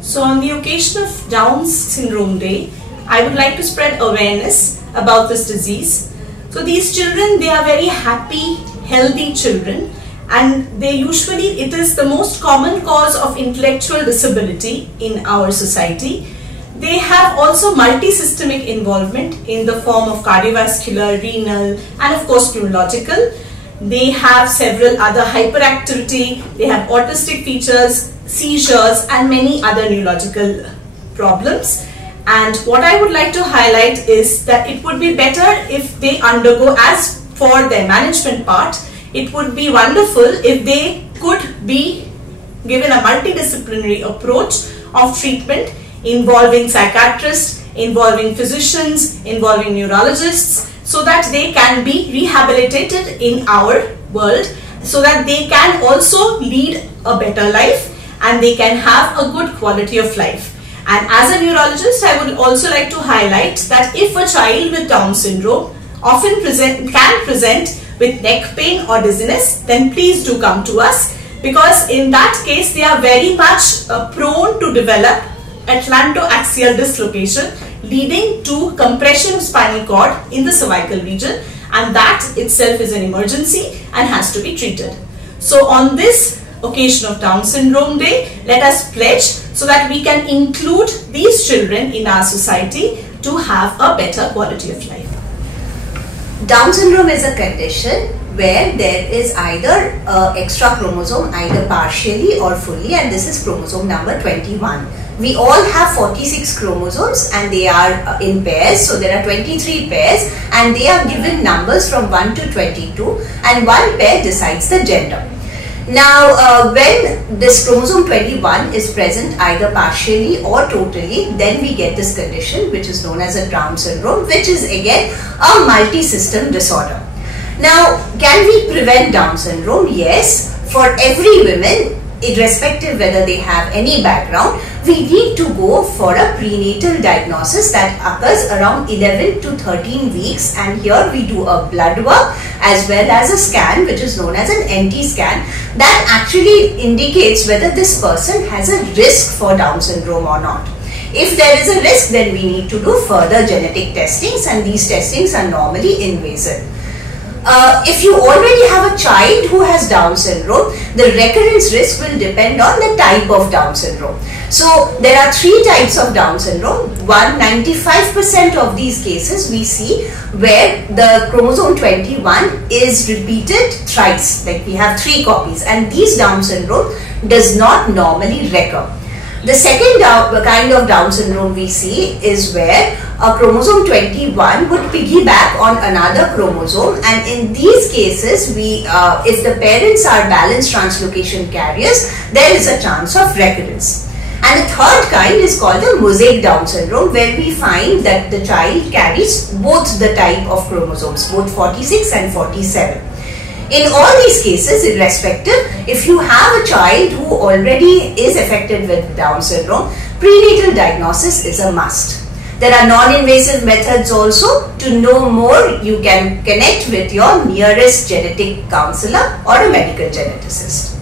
So on the occasion of Down Syndrome Day, I would like to spread awareness about this disease. So these children, they are very happy, healthy children, and it is the most common cause of intellectual disability in our society. They have also multi-systemic involvement in the form of cardiovascular, renal, and of course neurological. They have several other hyperactivity, they have autistic features, seizures, and many other neurological problems. And what I would like to highlight is that it would be better if they undergo, as for their management part, it would be wonderful if they could be given a multidisciplinary approach of treatment involving psychiatrists, involving physicians, involving neurologists, so that they can be rehabilitated in our world, so that they can also lead a better life and they can have a good quality of life. And as a neurologist, I would also like to highlight that if a child with Down syndrome can present with neck pain or dizziness, then please do come to us, because in that case they are very much prone to develop atlantoaxial dislocation leading to compression of spinal cord in the cervical region, and that itself is an emergency and has to be treated. So on this occasion of Down Syndrome Day, let us pledge so that we can include these children in our society to have a better quality of life. Down syndrome is a condition where there is either extra chromosome, either partially or fully, and this is chromosome number 21. We all have 46 chromosomes and they are in pairs, so there are 23 pairs and they are given numbers from 1 to 22, and one pair decides the gender. Now, when this chromosome 21 is present either partially or totally, then we get this condition which is known as a Down syndrome, which is again a multi-system disorder. Now, can we prevent Down syndrome? Yes, for every woman, irrespective whether they have any background, we need to go for a prenatal diagnosis that occurs around 11 to 13 weeks, and here we do a blood work as well as a scan which is known as an NT scan that actually indicates whether this person has a risk for Down syndrome or not. If there is a risk, then we need to do further genetic testings, and these testings are normally invasive. If you already have a child who has Down syndrome, the recurrence risk will depend on the type of Down syndrome. So there are three types of Down syndrome. 95% of these cases we see where the chromosome 21 is repeated thrice, like we have 3 copies, and these Down syndrome does not normally recur. The second kind of Down syndrome we see is where a chromosome 21 would piggyback on another chromosome, and in these cases, if the parents are balanced translocation carriers, there is a chance of recurrence. And the third kind is called the mosaic Down syndrome, where we find that the child carries both the type of chromosomes, both 46 and 47. In all these cases, irrespective, if you have a child who already is affected with Down syndrome, prenatal diagnosis is a must. There are non-invasive methods also. To know more, you can connect with your nearest genetic counselor or a medical geneticist.